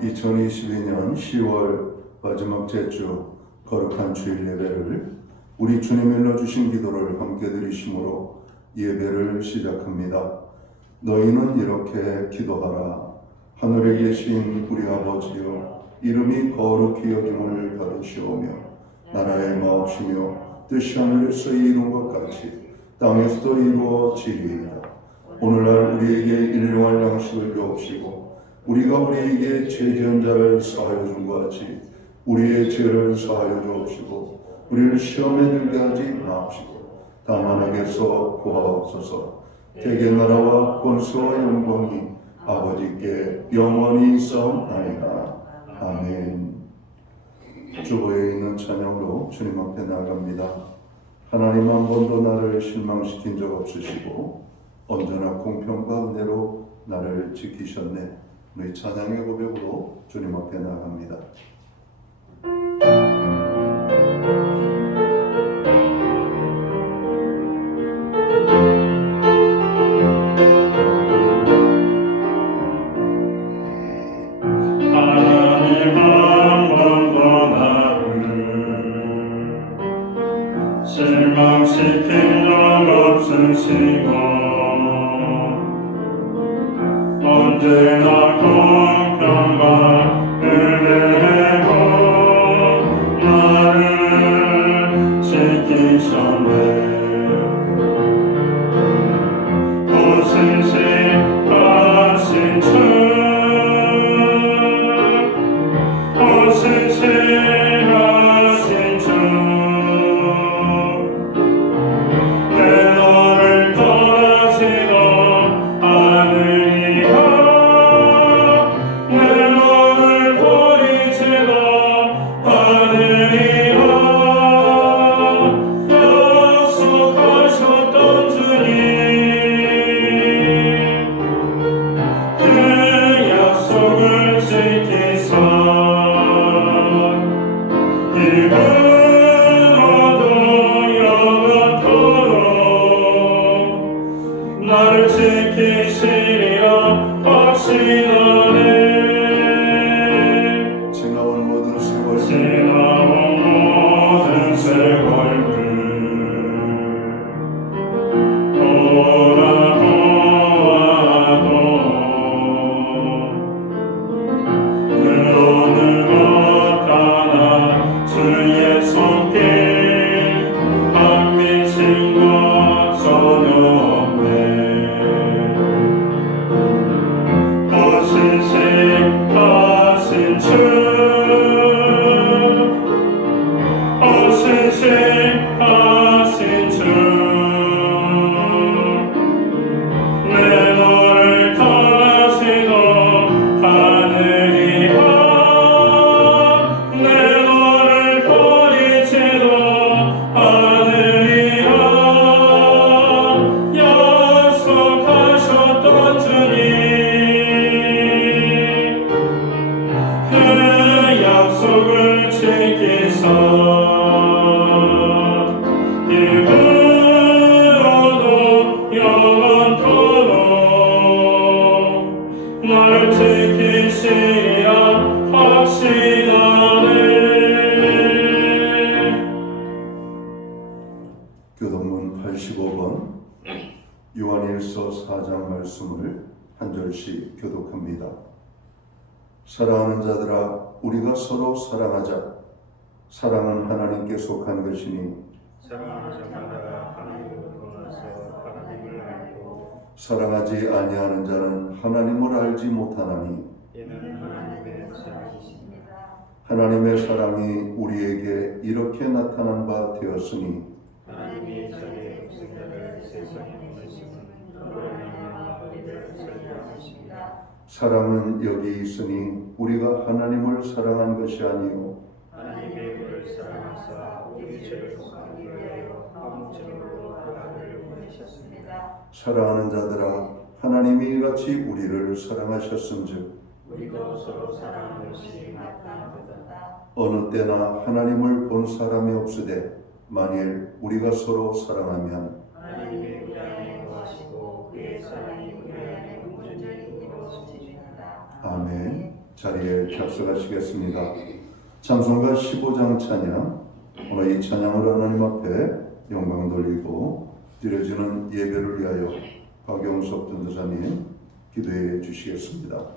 2022년 10월 마지막 제주 거룩한 주일 예배를 우리 주님 일러주신 기도를 함께 드리심으로 예배를 시작합니다. 너희는 이렇게 기도하라. 하늘에 계신 우리 아버지여, 이름이 거룩히 여김을 받으시오며 나라의 마옵시며 뜻이 하늘에서 이룬 것 같이 땅에서도 이루어지리이다. 오늘날 우리에게 일용할 양식을 주옵시고 우리가 우리에게 죄 지은 자를 사하여 준 것 같이 우리의 죄를 사하여 주옵시고 우리를 시험에 들게 하지 마옵시고 다만 악에서 구하옵소서. 대개 나라와 권수와 영광이 아버지께 영원히 있사옵나이다. 아멘. 주보에 있는 찬양으로 주님 앞에 나아갑니다. 하나님 한 번도 나를 실망시킨 적 없으시고 언제나 공평과 은혜로 나를 지키셨네. 우리 찬양의 고백으로 주님 앞에 나아갑니다. 하나님 한 번도 나를 실망시킨 적 없으시고 언제나 공평과 은혜로 나를 지키셨네. 보신하신 주, 보신하신 주, 내 너를 떠나지도 않으리라. 내 너를 버리지도 않으리라. 약속하셨던 주님, 그 약속을 지키사 이후로도 영원토록 나를 지키시리라 확신하네. 지나온 모든 세월 지나온 모든 세월들 돌아보아도 그 어느 것 하나 주의 손길 안 미친 것 전혀 없네. 보신하신 주, 보신하신 주, 내 너를 떠나지도 않으리라. 내 너를 버리지도 않으리라. 약속하셨던 주님, 그 약속을 지키사 이후로도 영원토록 나를 지키시리라 확신하네. 교동문 85번 요한일서 4장 말씀을 한 절씩 교독합니다. 사랑하는 자들아, 우리가 서로 사랑하자. 사랑은 하나님께 속한 것이니 사랑하는 자마다 하나님으로부터 나서 하나님을 알고 사랑하지 아니하는 자는 하나님을 알지 못하나니 이는 하나님의 사랑이십니다. 하나님의 사랑이 우리에게 이렇게 나타난 바 되었으니 하나님이 자기의 독생자를 세상에 보내심은 그로 말미암아 우리를 살려하십니다. 사랑은 여기 있으니 우리가 하나님을 사랑한 것이 아니요 하나님의 우리를 사랑하사 우리 죄를 속하기 위하여 화목제물로 그 아들을 보내셨습니다. 사랑하는 자들아, 하나님이 이같이 우리를 사랑하셨은즉 우리도 서로 사랑하는 것이 마땅하도다. 어느 때나 하나님을 본 사람이 없으되 만일 우리가 서로 사랑하면 하나님의 우리 안에 거하시고 그의 사랑이 우리 안에 온전히 이루어지리이다. 아멘. 자리에 접속하시겠습니다. 찬송가 15장 찬양, 오늘 이 찬양으로 하나님 앞에 영광 돌리고 드려지는 예배를 위하여 박영석 전도사님 기도해 주시겠습니다.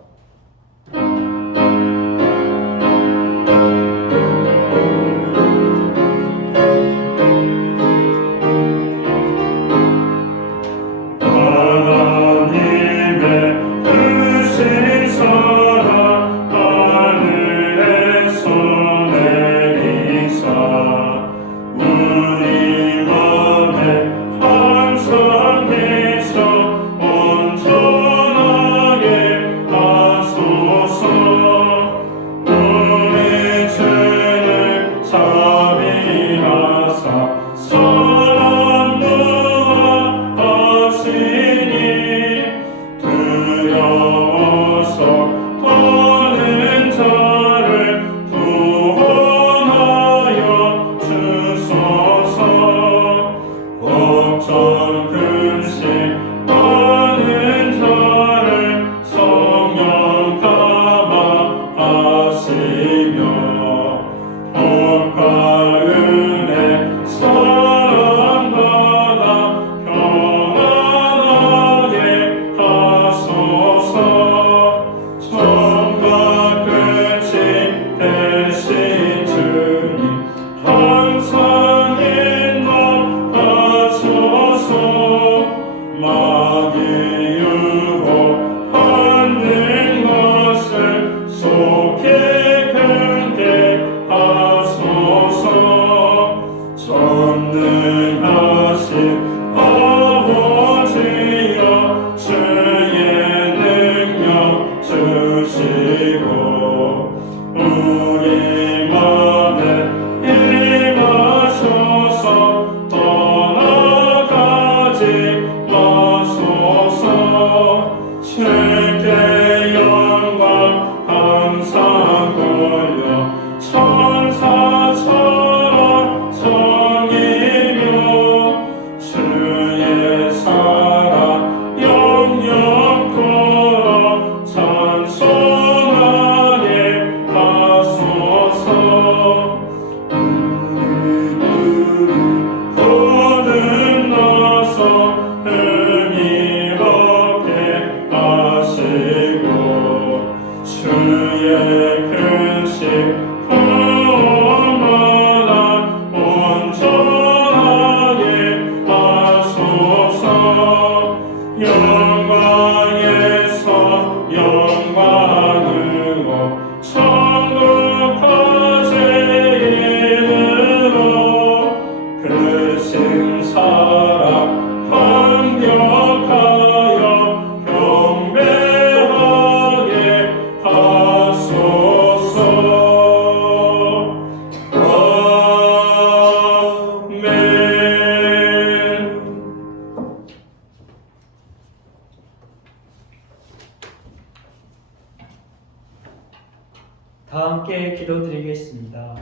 다 함께 기도드리겠습니다.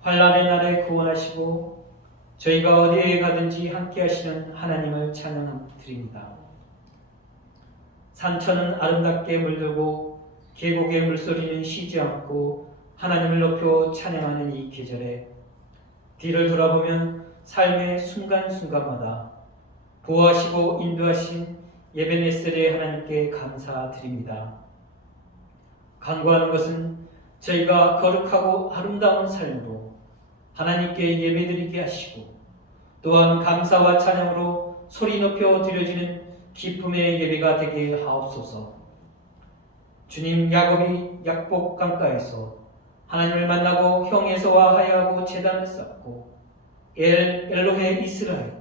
환난의 날에 구원하시고 저희가 어디에 가든지 함께 하시는 하나님을 찬양드립니다. 산천은 아름답게 물들고 계곡의 물소리는 쉬지 않고 하나님을 높여 찬양하는 이 계절에 뒤를 돌아보면 삶의 순간순간마다 보호하시고 인도하신 예베네셀의 하나님께 감사드립니다. 간구하는 것은 저희가 거룩하고 아름다운 삶으로 하나님께 예배드리게 하시고 또한 감사와 찬양으로 소리 높여 드려지는 기쁨의 예배가 되게 하옵소서. 주님, 야곱이 약복 강가에서 하나님을 만나고 형에서와 하야하고 제단을 쌓고 엘로헤 이스라엘,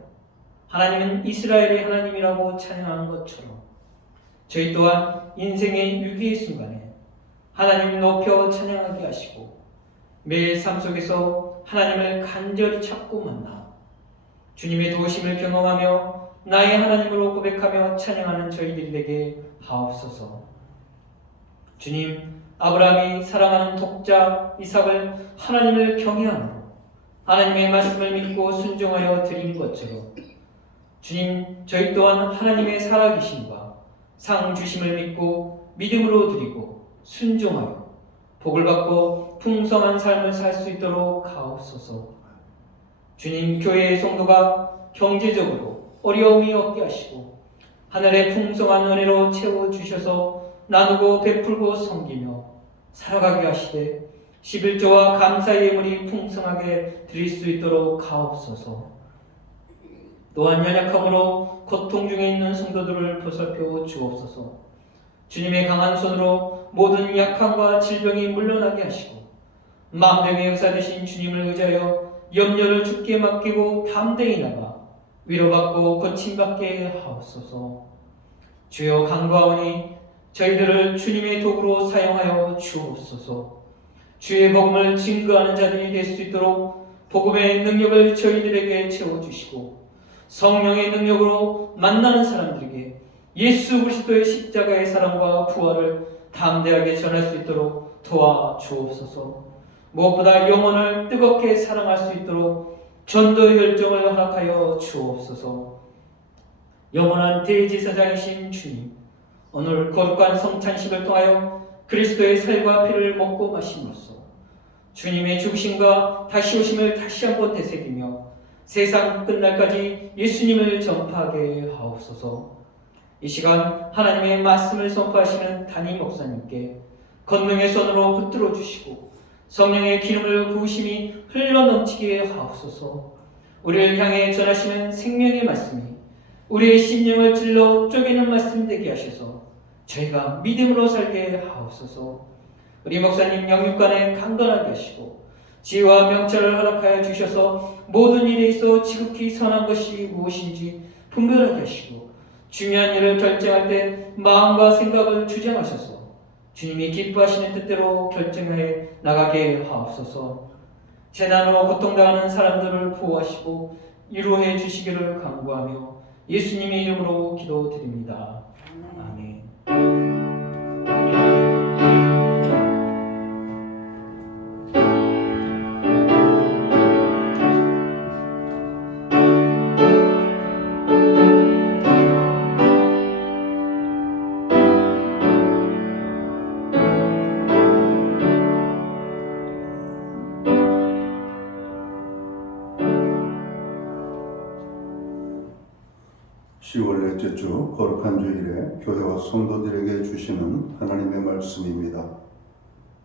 하나님은 이스라엘의 하나님이라고 찬양한 것처럼 저희 또한 인생의 위기의 순간에 하나님을 높여 찬양하게 하시고 매일 삶 속에서 하나님을 간절히 찾고 만나 주님의 도우심을 경험하며 나의 하나님으로 고백하며 찬양하는 저희들이 되게 하옵소서. 주님, 아브라함이 사랑하는 독자 이삭을 하나님을 경외함으로 하나님의 말씀을 믿고 순종하여 드린 것처럼 주님, 저희 또한 하나님의 살아계심과 상 주심을 믿고 믿음으로 드리고 순종하여 복을 받고 풍성한 삶을 살 수 있도록 하옵소서. 주님, 교회의 성도가 경제적으로 어려움이 없게 하시고 하늘의 풍성한 은혜로 채워주셔서 나누고 베풀고 섬기며 살아가게 하시되 11조와 감사의 예물이 풍성하게 드릴 수 있도록 하옵소서. 또한 연약함으로 고통 중에 있는 성도들을 보살펴 주옵소서. 주님의 강한 손으로 모든 약함과 질병이 물러나게 하시고 만병의 의사 되신 주님을 의지하여 염려를 주께 맡기고 담대히 나가 위로받고 고침받게 하옵소서. 주여, 간구하오니 저희들을 주님의 도구로 사용하여 주옵소서. 주의 복음을 증거하는 자들이 될 수 있도록 복음의 능력을 저희들에게 채워주시고 성령의 능력으로 만나는 사람들에게 예수 그리스도의 십자가의 사랑과 부활을 담대하게 전할 수 있도록 도와주옵소서. 무엇보다 영혼을 뜨겁게 사랑할 수 있도록 전도의 열정을 허락하여 주옵소서. 영원한 대제사장이신 주님, 오늘 거룩한 성찬식을 통하여 그리스도의 살과 피를 먹고 마심으로써 주님의 죽으심과 다시 오심을 다시 한번 되새기며 세상 끝날까지 예수님을 전파하게 하옵소서. 이 시간 하나님의 말씀을 선포하시는 담임 목사님께 권능의 손으로 붙들어 주시고 성령의 기름을 부으심이 흘러넘치게 하옵소서. 우리를 향해 전하시는 생명의 말씀이 우리의 심령을 찔러 쪼개는 말씀 되게 하셔서 저희가 믿음으로 살게 하옵소서. 우리 목사님 영육간에 강건하게 하시고 지혜와 명철을 허락하여 주셔서 모든 일에 있어 지극히 선한 것이 무엇인지 분별하게 하시고 중요한 일을 결정할 때 마음과 생각을 주장하셔서 주님이 기뻐하시는 뜻대로 결정해 나가게 하옵소서. 재난으로 고통당하는 사람들을 보호하시고 위로해 주시기를 간구하며 예수님의 이름으로 기도드립니다. 아멘. 넷째 주 거룩한 주일에 교회와 성도들에게 주시는 하나님의 말씀입니다.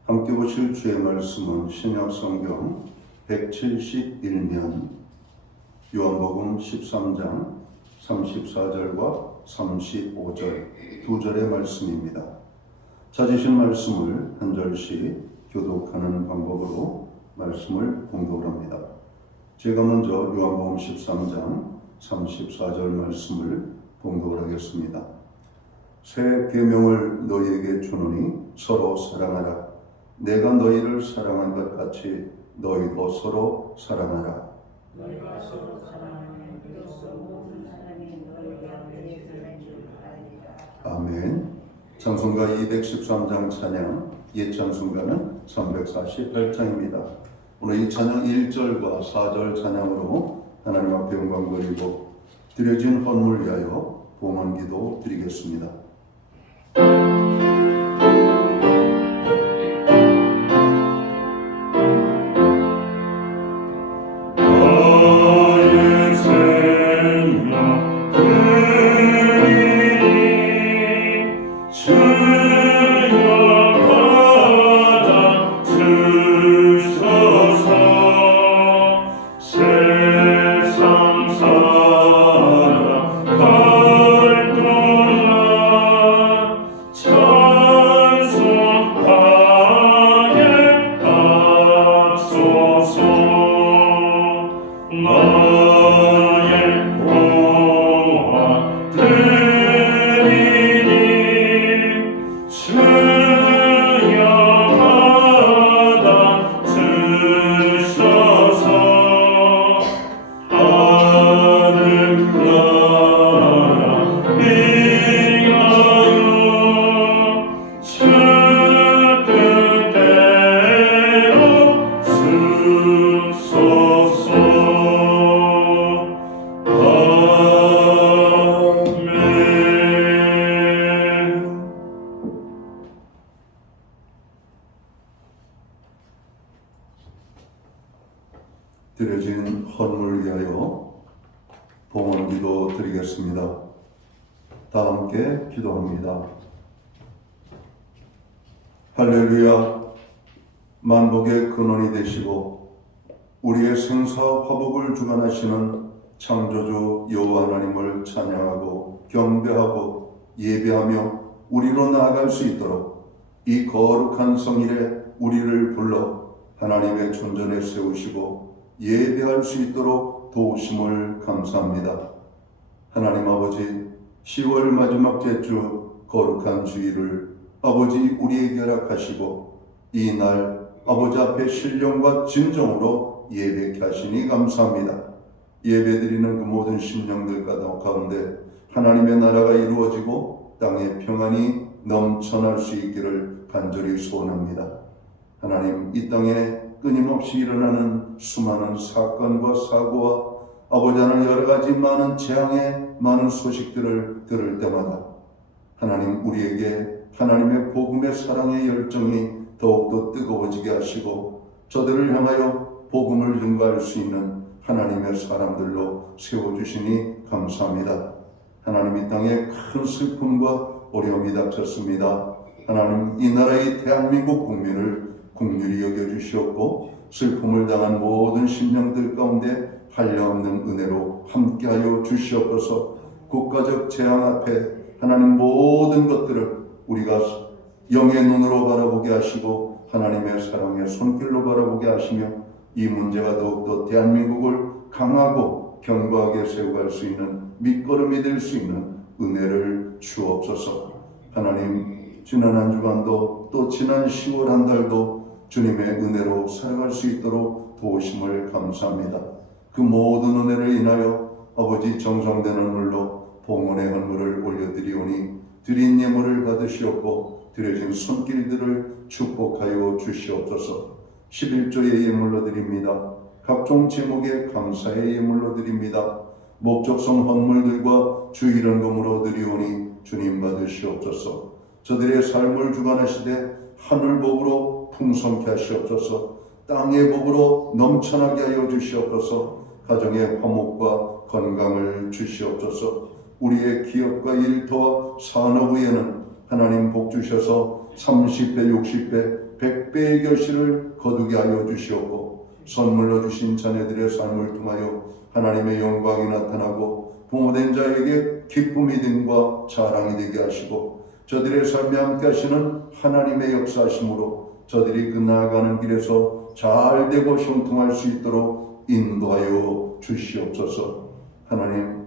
함께 보실 주의 말씀은 신약 성경 171면 요한복음 13장 34절과 35절 두 절의 말씀입니다. 찾으신 말씀을 한 절씩 교독하는 방법으로 말씀을 공독을 합니다. 제가 먼저 요한복음 13장 34절 말씀을 봉독을 하겠습니다. 새 계명을 너희에게 주노니 서로 사랑하라. 내가 너희를 사랑한 것 같이 너희도 서로 사랑하라. 너희가 서로 사랑하면 이로써 모든 사람이 너희가 내 되는 줄 알리라. 아멘. 찬송가 213장 찬양, 옛 찬송가는 348장입니다. 오늘 이 찬양 1절과 4절 찬양으로 하나님 앞에 영광 드리고 드려진 헌물 위하여 봉헌기도 드리겠습니다. 세상 사람 갈 동안 드려진 헌물 위하여 봉헌기도 드리겠습니다. 다 함께 기도합니다. 할렐루야. 만복의 근원이 되시고 우리의 생사 화복을 주관하시는 창조주 여호와 하나님을 찬양하고 경배하고 예배하며 우리로 나아갈 수 있도록 이 거룩한 성일에 우리를 불러 하나님의 존전에 세우시고 예배할 수 있도록 도우심을 감사합니다. 하나님 아버지, 10월 마지막 제주 거룩한 주일을 아버지 우리에게 허락하시고 이 날 아버지 앞에 신령과 진정으로 예배케 하시니 감사합니다. 예배드리는 그 모든 심령들 가운데 하나님의 나라가 이루어지고 땅에 평안이 넘쳐날 수 있기를 간절히 소원합니다. 하나님, 이 땅에 끊임없이 일어나는 수많은 사건과 사고와 아버지 하나님 여러 가지 많은 재앙의 많은 소식들을 들을 때마다 하나님 우리에게 하나님의 복음의 사랑의 열정이 더욱더 뜨거워지게 하시고 저들을 향하여 복음을 증거할 수 있는 하나님의 사람들로 세워주시니 감사합니다. 하나님, 이 땅에 큰 슬픔과 어려움이 닥쳤습니다. 하나님, 이 나라의 대한민국 국민을 긍휼히 여겨주시옵고 슬픔을 당한 모든 심령들 가운데 한량없는 은혜로 함께하여 주시옵소서. 국가적 재앙 앞에 하나님 모든 것들을 우리가 영의 눈으로 바라보게 하시고 하나님의 사랑의 손길로 바라보게 하시며 이 문제가 더욱더 대한민국을 강하고 견고하게 세워갈 수 있는 밑거름이 될 수 있는 은혜를 주옵소서. 하나님, 지난 한 주간도 또 지난 10월 한 달도 주님의 은혜로 살아갈 수 있도록 도우심을 감사합니다. 그 모든 은혜를 인하여 아버지 정성되는 물로 봉헌의 헌물을 올려드리오니 드린 예물을 받으시옵고 드려진 손길들을 축복하여 주시옵소서. 11조의 예물로 드립니다. 각종 제목의 감사의 예물로 드립니다. 목적성 헌물들과 주일헌금으로 드리오니 주님 받으시옵소서. 저들의 삶을 주관하시되 하늘 복으로 풍성케 하시옵소서. 땅의 복으로 넘쳐나게 하여 주시옵소서. 가정의 화목과 건강을 주시옵소서. 우리의 기업과 일터와 산업의에는 하나님 복 주셔서 30배, 60배, 100배의 결실을 거두게 하여 주시옵고 선물로 주신 자녀들의 삶을 통하여 하나님의 영광이 나타나고 부모된 자에게 기쁨이 됨과 자랑이 되게 하시고 저들의 삶에 함께 하시는 하나님의 역사하심으로 저들이 그 나아가는 길에서 잘 되고 형통할 수 있도록 인도하여 주시옵소서. 하나님,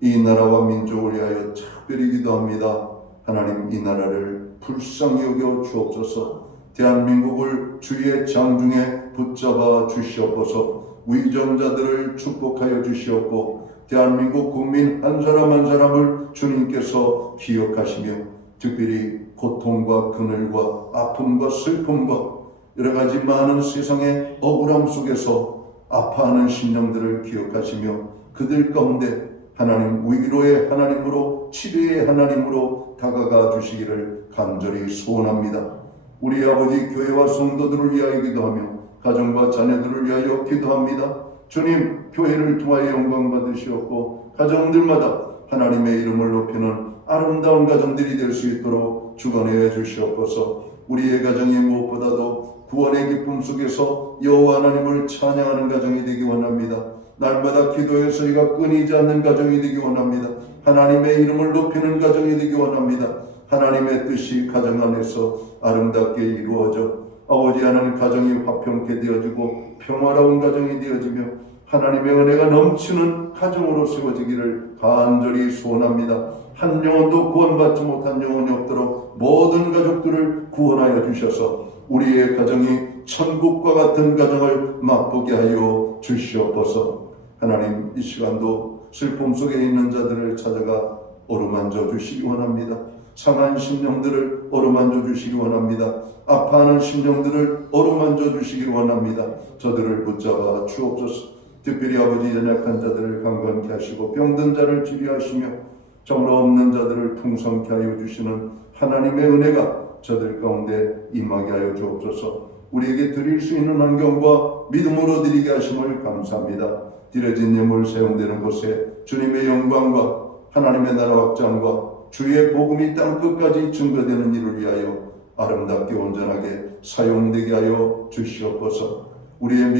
이 나라와 민족을 위하여 특별히 기도합니다. 하나님, 이 나라를 불쌍히 여겨 주옵소서. 대한민국을 주의 장중에 붙잡아 주시옵소서. 위정자들을 축복하여 주시옵고 대한민국 국민 한 사람 한 사람을 주님께서 기억하시며 특별히 고통과 그늘과 아픔과 슬픔과 여러 가지 많은 세상의 억울함 속에서 아파하는 심령들을 기억하시며 그들 가운데 하나님 위로의 하나님으로 치료의 하나님으로 다가가 주시기를 간절히 소원합니다. 우리 아버지 교회와 성도들을 위하여 기도하며 가정과 자녀들을 위하여 기도합니다. 주님, 교회를 통하여 영광 받으시옵고 가정들마다 하나님의 이름을 높이는 아름다운 가정들이 될 수 있도록 주관해 주시옵소서. 우리의 가정이 무엇보다도 구원의 기쁨 속에서 여호와 하나님을 찬양하는 가정이 되기 원합니다. 날마다 기도의 소리가 끊이지 않는 가정이 되기 원합니다. 하나님의 이름을 높이는 가정이 되기 원합니다. 하나님의 뜻이 가정 안에서 아름답게 이루어져 아버지 하나님 가정이 화평케 되어지고 평화로운 가정이 되어지며 하나님의 은혜가 넘치는 가정으로 세워지기를 간절히 소원합니다. 한 영혼도 구원받지 못한 영혼이 없도록 모든 가족들을 구원하여 주셔서 우리의 가정이 천국과 같은 가정을 맛보게 하여 주시옵소서. 하나님, 이 시간도 슬픔 속에 있는 자들을 찾아가 어루만져 주시기 원합니다. 상한 심령들을 어루만져 주시기 원합니다. 아파하는 심령들을 어루만져 주시기 원합니다. 저들을 붙잡아 주옵소서. 특별히 아버지 연약한 자들을 강건케 하시고 병든 자를 치료하시며 정로 없는 자들을 풍성케 하여 주시는 하나님의 은혜가 저들 가운데 임하게 하여 주옵소서. 우리에게 드릴 수 있는 환경과 믿음으로 드리게 하심을 감사합니다. 드려진 예물 세운되는 곳에 주님의 영광과 하나님의 나라 확장과 주의 복음이 땅 끝까지 증거되는 일을 위하여 아름답게 온전하게 사용되게 하여 주시옵소서. 우리의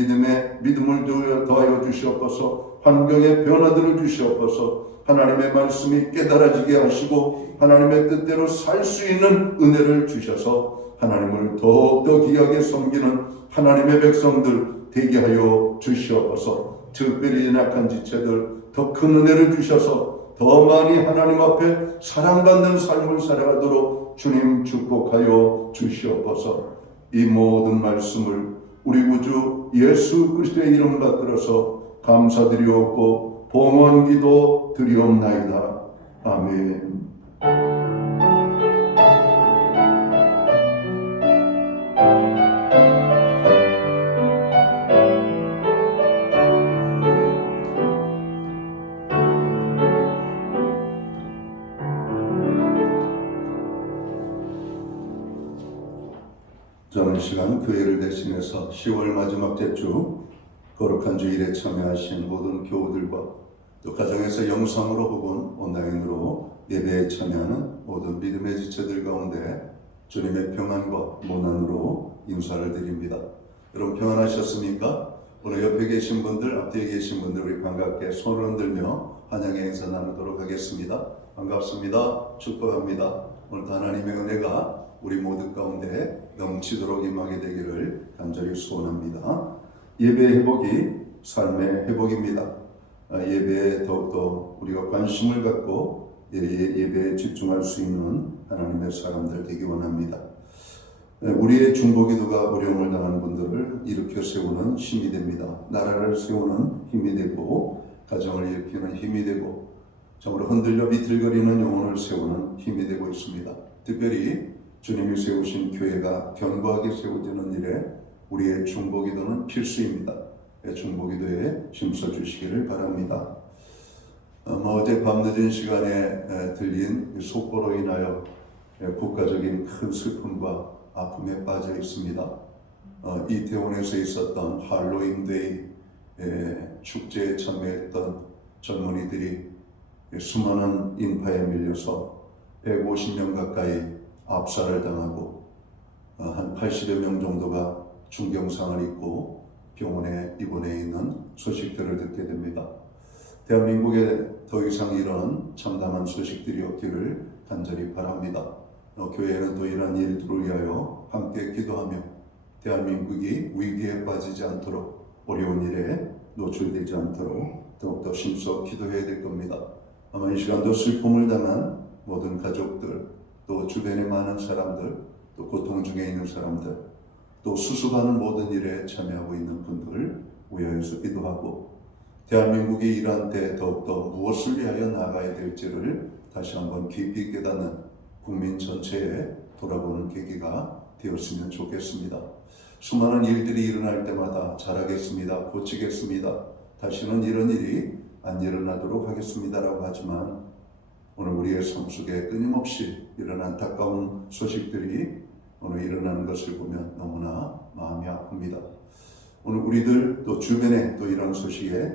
믿음을 더하여 주시옵소서. 환경의 변화들을 주시옵소서. 하나님의 말씀이 깨달아지게 하시고 하나님의 뜻대로 살 수 있는 은혜를 주셔서 하나님을 더욱더 귀하게 섬기는 하나님의 백성들 되게 하여 주시옵소서. 특별히 연약한 지체들 더 큰 은혜를 주셔서 더 많이 하나님 앞에 사랑받는 삶을 살아가도록 주님 축복하여 주시옵소서. 이 모든 말씀을 우리 구주 예수 그리스도의 이름 받들어서 감사드리옵고 봉헌기도 드리옵나이다. 아멘. 저는 시간 교회를 대신해서 10월 마지막 주 거룩한 주일에 참여하신 모든 교우들과 또 가정에서 영상으로 혹은 온라인으로 예배에 참여하는 모든 믿음의 지체들 가운데 주님의 평안과 문안으로 인사를 드립니다. 여러분 평안하셨습니까? 오늘 옆에 계신 분들, 앞뒤에 계신 분들 우리 반갑게 손을 흔들며 환영의 인사 나누도록 하겠습니다. 반갑습니다. 축복합니다. 오늘도 하나님의 은혜가 우리 모두 가운데 넘치도록 임하게 되기를 간절히 소원합니다. 예배 회복이 삶의 회복입니다. 예배에 더욱더 우리가 관심을 갖고 예배에 집중할 수 있는 하나님의 사람들 되기 원합니다. 우리의 중보기도가 어려움을 당하는 분들을 일으켜 세우는 힘이 됩니다. 나라를 세우는 힘이 되고 가정을 일으키는 힘이 되고 정말 흔들려 비틀거리는 영혼을 세우는 힘이 되고 있습니다. 특별히 주님이 세우신 교회가 견고하게 세워지는 일에 우리의 중보기도는 필수입니다. 중보기도에 힘써주시기를 바랍니다. 어제 밤 늦은 시간에 들린 속보로 인하여 국가적인 큰 슬픔과 아픔에 빠져 있습니다. 이태원에서 있었던 할로윈데이 축제에 참여했던 젊은이들이 수많은 인파에 밀려서 150명 가까이 압살을 당하고 한 80여 명 정도가 중경상을 입고 병원에 입원해 있는 소식들을 듣게 됩니다. 대한민국에 더 이상 이런 참담한 소식들이 없기를 간절히 바랍니다. 교회는 또 이러한 일들을 위하여 함께 기도하며 대한민국이 위기에 빠지지 않도록 어려운 일에 노출되지 않도록 더욱더 힘써 기도해야 될 겁니다. 아마 이 시간도 슬픔을 당한 모든 가족들, 또 주변에 많은 사람들, 또 고통 중에 있는 사람들, 또 수습하는 모든 일에 참여하고 있는 분들을 위하여서 기도하고 대한민국이 이러한 때 더욱더 무엇을 위하여 나아가야 될지를 다시 한번 깊이 깨닫는 국민 전체에 돌아보는 계기가 되었으면 좋겠습니다. 수많은 일들이 일어날 때마다 잘하겠습니다, 고치겠습니다, 다시는 이런 일이 안 일어나도록 하겠습니다라고 하지만 오늘 우리의 삶 속에 끊임없이 이런 안타까운 소식들이 오늘 일어나는 것을 보면 너무나 마음이 아픕니다. 오늘 우리들 또 주변에 또 이런 소식에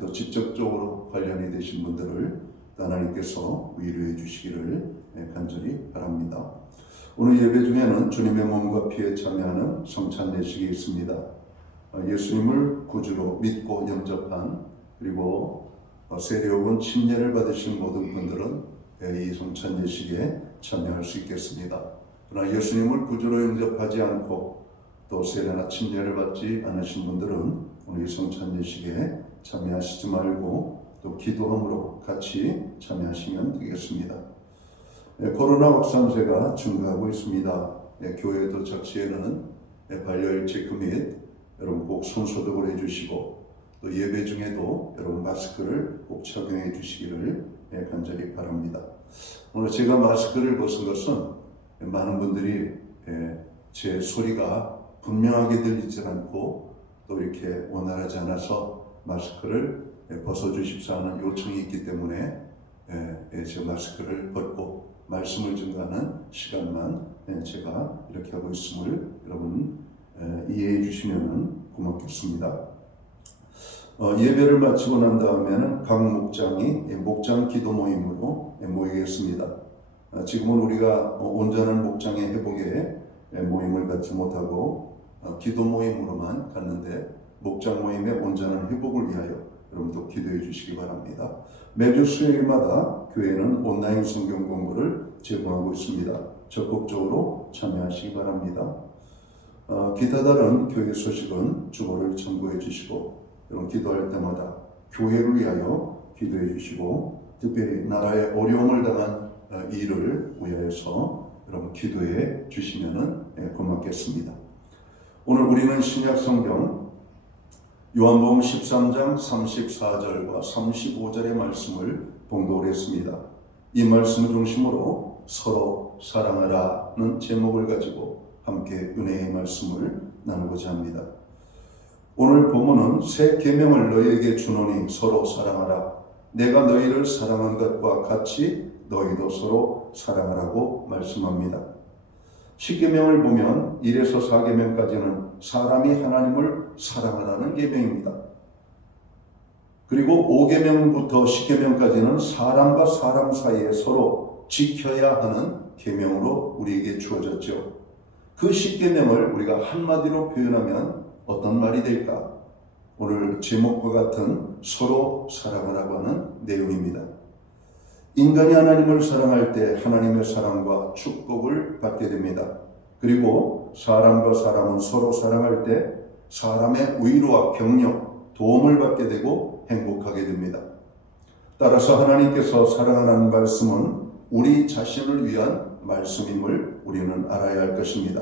또 직접적으로 관련이 되신 분들을 하나님께서 위로해 주시기를 간절히 바랍니다. 오늘 예배 중에는 주님의 몸과 피에 참여하는 성찬 예식이 있습니다. 예수님을 구주로 믿고 영접한 그리고 세례요한 침례를 받으신 모든 분들은 이 성찬 예식에 참여할 수 있겠습니다. 그러나 예수님을 구주로 영접하지 않고 또 세례나 침례를 받지 않으신 분들은 오늘 이 성찬 예식에 참여하시지 말고 또 기도함으로 같이 참여하시면 되겠습니다. 코로나 확산세가 증가하고 있습니다. 교회도 적시에는 발열 체크 및 여러분 꼭 손소독을 해주시고 또 예배 중에도 여러분 마스크를 꼭 착용해 주시기를 간절히 바랍니다. 오늘 제가 마스크를 벗은 것은 많은 분들이 제 소리가 분명하게 들리지 않고 또 이렇게 원활하지 않아서 마스크를 벗어주십사 하는 요청이 있기 때문에 제 마스크를 벗고 말씀을 증거하는 시간만 제가 이렇게 하고 있음을 여러분 이해해 주시면 고맙겠습니다. 예배를 마치고 난 다음에는 각 목장이 목장 기도 모임으로 모이겠습니다. 지금은 우리가 온전한 목장의 회복에 모임을 갖지 못하고 기도 모임으로만 갔는데 목장 모임의 온전한 회복을 위하여 여러분도 기도해 주시기 바랍니다. 매주 수요일마다 교회는 온라인 성경 공부를 제공하고 있습니다. 적극적으로 참여하시기 바랍니다. 기타 다른 교회 소식은 주보를 참고해 주시고 여러분 기도할 때마다 교회를 위하여 기도해 주시고 특별히 나라에 어려움을 당한 일을 위하여서 여러분 기도해 주시면 고맙겠습니다. 오늘 우리는 신약 성경 요한복음 13장 34절과 35절의 말씀을 봉독을 했습니다. 이 말씀을 중심으로 서로 사랑하라는 제목을 가지고 함께 은혜의 말씀을 나누고자 합니다. 오늘 본문은 새 계명을 너희에게 주노니 서로 사랑하라. 내가 너희를 사랑한 것과 같이 너희도 서로 사랑하라고 말씀합니다. 10계명을 보면 1에서 4계명까지는 사람이 하나님을 사랑하라는 계명입니다. 그리고 5계명부터 10계명까지는 사람과 사람 사이에 서로 지켜야 하는 계명으로 우리에게 주어졌죠. 그 10계명을 우리가 한마디로 표현하면 어떤 말이 될까? 오늘 제목과 같은 서로 사랑하라고 하는 내용입니다. 인간이 하나님을 사랑할 때 하나님의 사랑과 축복을 받게 됩니다. 그리고 사람과 사람은 서로 사랑할 때 사람의 위로와 격려, 도움을 받게 되고 행복하게 됩니다. 따라서 하나님께서 사랑하라는 말씀은 우리 자신을 위한 말씀임을 우리는 알아야 할 것입니다.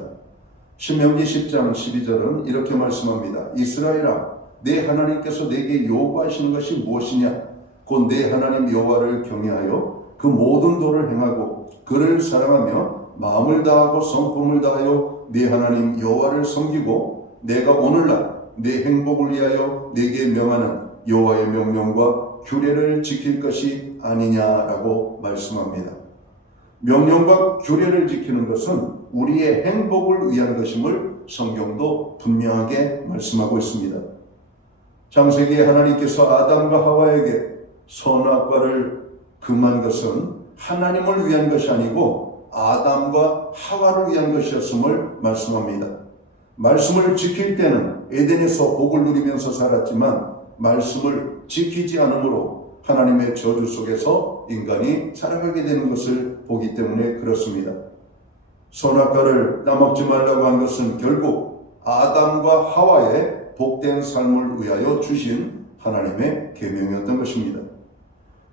신명기 10장 12절은 이렇게 말씀합니다. 이스라엘아, 내 하나님께서 내게 요구하시는 것이 무엇이냐? 곧 내 하나님 여호와를 경외하여 그 모든 도를 행하고 그를 사랑하며 마음을 다하고 성품을 다하여 내 하나님 여호와를 섬기고 내가 오늘날 내 행복을 위하여 내게 명하는 여호와의 명령과 규례를 지킬 것이 아니냐라고 말씀합니다. 명령과 규례를 지키는 것은 우리의 행복을 위한 것임을 성경도 분명하게 말씀하고 있습니다. 창세기에 하나님께서 아담과 하와에게 선악과를 금한 것은 하나님을 위한 것이 아니고 아담과 하와를 위한 것이었음을 말씀합니다. 말씀을 지킬 때는 에덴에서 복을 누리면서 살았지만 말씀을 지키지 않으므로 하나님의 저주 속에서 인간이 살아가게 되는 것을 보기 때문에 그렇습니다. 선악과를 따먹지 말라고 한 것은 결국 아담과 하와의 복된 삶을 위하여 주신 하나님의 계명이었던 것입니다.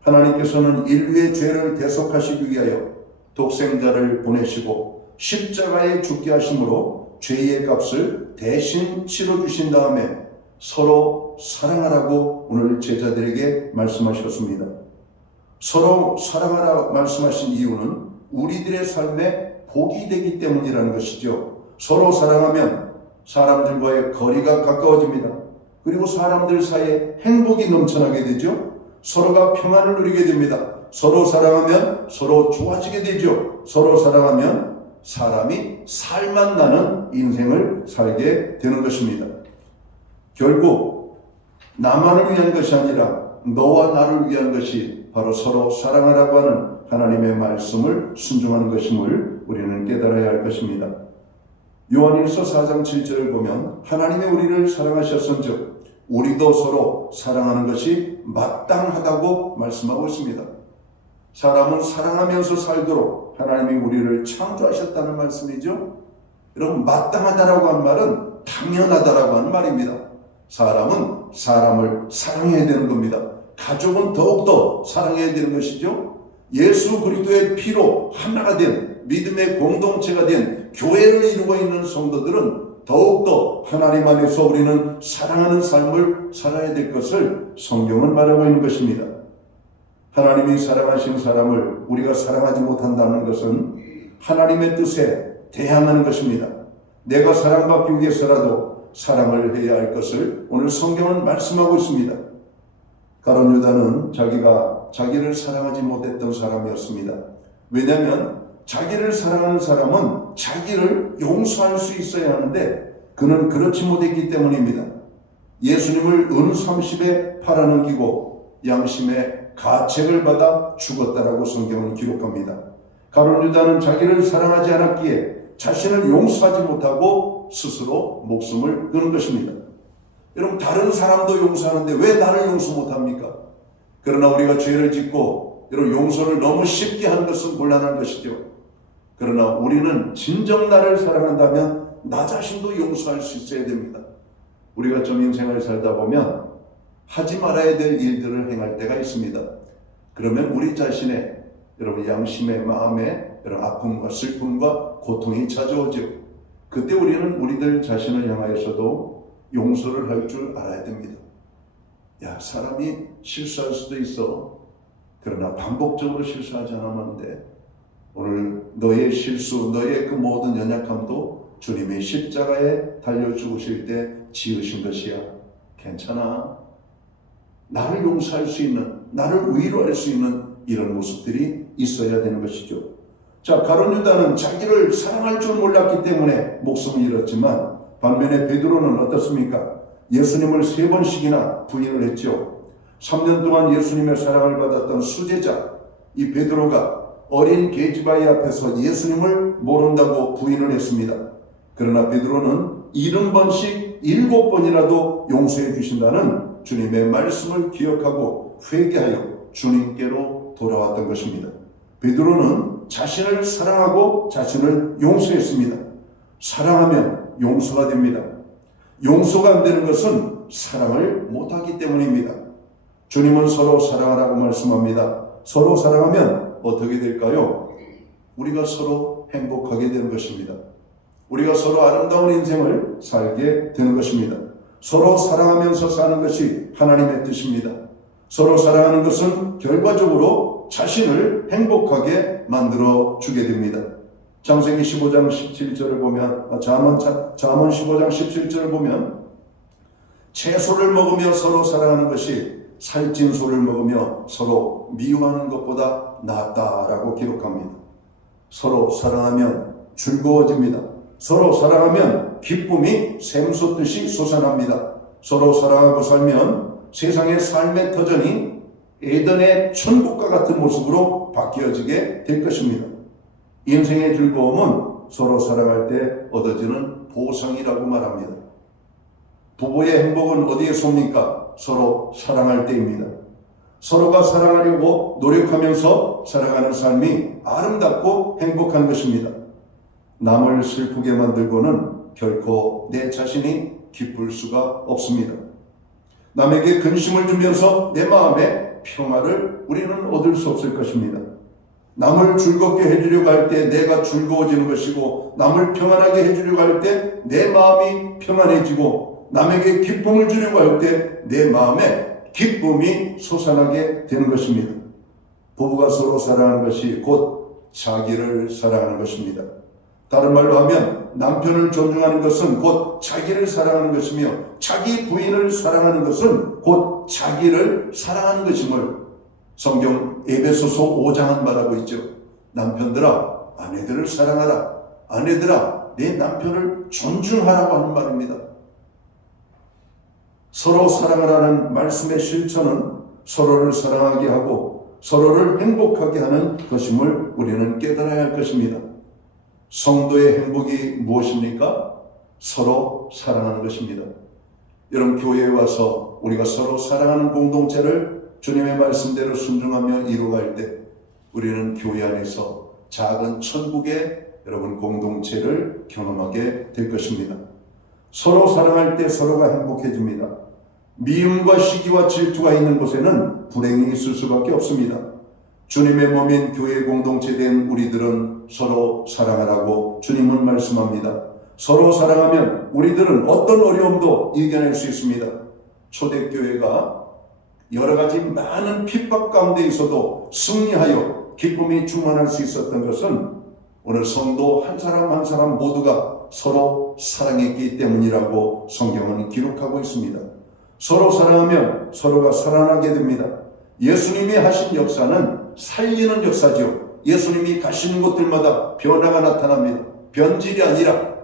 하나님께서는 인류의 죄를 대속하시기 위하여 독생자를 보내시고 십자가에 죽게 하심으로 죄의 값을 대신 치러주신 다음에 서로 사랑하라고 오늘 제자들에게 말씀하셨습니다. 서로 사랑하라 말씀하신 이유는 우리들의 삶에 복이 되기 때문이라는 것이죠. 서로 사랑하면 사람들과의 거리가 가까워집니다. 그리고 사람들 사이에 행복이 넘쳐나게 되죠. 서로가 평안을 누리게 됩니다. 서로 사랑하면 서로 좋아지게 되죠. 서로 사랑하면 사람이 살만 나는 인생을 살게 되는 것입니다. 결국 나만을 위한 것이 아니라 너와 나를 위한 것이 바로 서로 사랑하라고 하는 하나님의 말씀을 순종하는 것임을 우리는 깨달아야 할 것입니다. 요한일서 4장 7절을 보면 하나님이 우리를 사랑하셨은즉 우리도 서로 사랑하는 것이 마땅하다고 말씀하고 있습니다. 사람은 사랑하면서 살도록 하나님이 우리를 창조하셨다는 말씀이죠. 여러분, 마땅하다라고 한 말은 당연하다라고 하는 말입니다. 사람은 사람을 사랑해야 되는 겁니다. 가족은 더욱더 사랑해야 되는 것이죠. 예수 그리스도의 피로 하나가 된 믿음의 공동체가 된 교회를 이루고 있는 성도들은 더욱더 하나님 안에서 우리는 사랑하는 삶을 살아야 될 것을 성경은 말하고 있는 것입니다. 하나님이 사랑하신 사람을 우리가 사랑하지 못한다는 것은 하나님의 뜻에 대항하는 것입니다. 내가 사랑받기 위해서라도 사랑을 해야 할 것을 오늘 성경은 말씀하고 있습니다. 가룟 유다는 자기를 사랑하지 못했던 사람이었습니다. 왜냐하면 자기를 사랑하는 사람은 자기를 용서할 수 있어야 하는데 그는 그렇지 못했기 때문입니다. 예수님을 은 30에 팔아넘기고 양심의 가책을 받아 죽었다라고 성경은 기록합니다. 가룟 유다는 자기를 사랑하지 않았기에 자신을 용서하지 못하고 스스로 목숨을 끊은 것입니다. 여러분, 다른 사람도 용서하는데 왜 나를 용서 못합니까? 그러나 우리가 죄를 짓고 여러분 용서를 너무 쉽게 하는 것은 곤란한 것이죠. 그러나 우리는 진정 나를 사랑한다면 나 자신도 용서할 수 있어야 됩니다. 우리가 좀 인생을 살다 보면 하지 말아야 될 일들을 행할 때가 있습니다. 그러면 우리 자신의 여러분 양심의 마음에 여러분 아픔과 슬픔과 고통이 찾아오죠. 그때 우리는 우리들 자신을 향하여서도 용서를 할 줄 알아야 됩니다. 야, 사람이 실수할 수도 있어. 그러나 반복적으로 실수하지 않으면 돼. 오늘 너의 실수, 너의 그 모든 연약함도 주님의 십자가에 달려 죽으실 때 지으신 것이야. 괜찮아. 나를 용서할 수 있는, 나를 위로할 수 있는 이런 모습들이 있어야 되는 것이죠. 자, 가룟 유다는 자기를 사랑할 줄 몰랐기 때문에 목숨을 잃었지만 반면에 베드로는 어떻습니까? 예수님을 3번씩이나 부인을 했죠. 3년 동안 예수님의 사랑을 받았던 수제자 이 베드로가 어린 계집아이 앞에서 예수님을 모른다고 부인을 했습니다. 그러나 베드로는 70번씩 7번이라도 용서해 주신다는 주님의 말씀을 기억하고 회개하여 주님께로 돌아왔던 것입니다. 베드로는 자신을 사랑하고 자신을 용서했습니다. 사랑하면 용서가 됩니다. 용서가 안 되는 것은 사랑을 못하기 때문입니다. 주님은 서로 사랑하라고 말씀합니다. 서로 사랑하면 어떻게 될까요? 우리가 서로 행복하게 되는 것입니다. 우리가 서로 아름다운 인생을 살게 되는 것입니다. 서로 사랑하면서 사는 것이 하나님의 뜻입니다. 서로 사랑하는 것은 결과적으로 자신을 행복하게 만들어 주게 됩니다. 창세기 15장 17절을 보면 잠언 15장 17절을 보면 채소를 먹으며 서로 사랑하는 것이 살찐 소를 먹으며 서로 미워하는 것보다 낫다라고 기록합니다. 서로 사랑하면 즐거워집니다. 서로 사랑하면 기쁨이 샘솟듯이 솟아납니다. 서로 사랑하고 살면 세상의 삶의 터전이 에덴의 천국과 같은 모습으로 바뀌어지게 될 것입니다. 인생의 즐거움은 서로 사랑할 때 얻어지는 보상이라고 말합니다. 부부의 행복은 어디에 옵니까? 서로 사랑할 때입니다. 서로가 사랑하려고 노력하면서 살아가는 삶이 아름답고 행복한 것입니다. 남을 슬프게 만들고는 결코 내 자신이 기쁠 수가 없습니다. 남에게 근심을 주면서 내 마음에 평화를 우리는 얻을 수 없을 것입니다. 남을 즐겁게 해주려고 할 때 내가 즐거워지는 것이고, 남을 평안하게 해주려고 할 때 내 마음이 평안해지고, 남에게 기쁨을 주려고 할 때 내 마음에 기쁨이 솟아나게 되는 것입니다. 부부가 서로 사랑하는 것이 곧 자기를 사랑하는 것입니다. 다른 말로 하면 남편을 존중하는 것은 곧 자기를 사랑하는 것이며, 자기 부인을 사랑하는 것은 곧 자기를 사랑하는 것임을 성경 에베소서 5장은 말하고 있죠. 남편들아, 아내들을 사랑하라. 아내들아, 내 남편을 존중하라고 하는 말입니다. 서로 사랑하라는 말씀의 실천은 서로를 사랑하게 하고 서로를 행복하게 하는 것임을 우리는 깨달아야 할 것입니다. 성도의 행복이 무엇입니까? 서로 사랑하는 것입니다. 여러분, 교회에 와서 우리가 서로 사랑하는 공동체를 주님의 말씀대로 순종하며 이루어갈 때 우리는 교회 안에서 작은 천국의 여러분 공동체를 경험하게 될 것입니다. 서로 사랑할 때 서로가 행복해집니다. 미움과 시기와 질투가 있는 곳에는 불행이 있을 수밖에 없습니다. 주님의 몸인 교회 공동체 된 우리들은 서로 사랑하라고 주님은 말씀합니다. 서로 사랑하면 우리들은 어떤 어려움도 이겨낼 수 있습니다. 초대교회가 여러 가지 많은 핍박 가운데 있어도 승리하여 기쁨이 충만할 수 있었던 것은 오늘 성도 한 사람 한 사람 모두가 서로 사랑했기 때문이라고 성경은 기록하고 있습니다. 서로 사랑하면 서로가 살아나게 됩니다. 예수님이 하신 역사는 살리는 역사죠. 예수님이 가시는 곳들마다 변화가 나타납니다. 변질이 아니라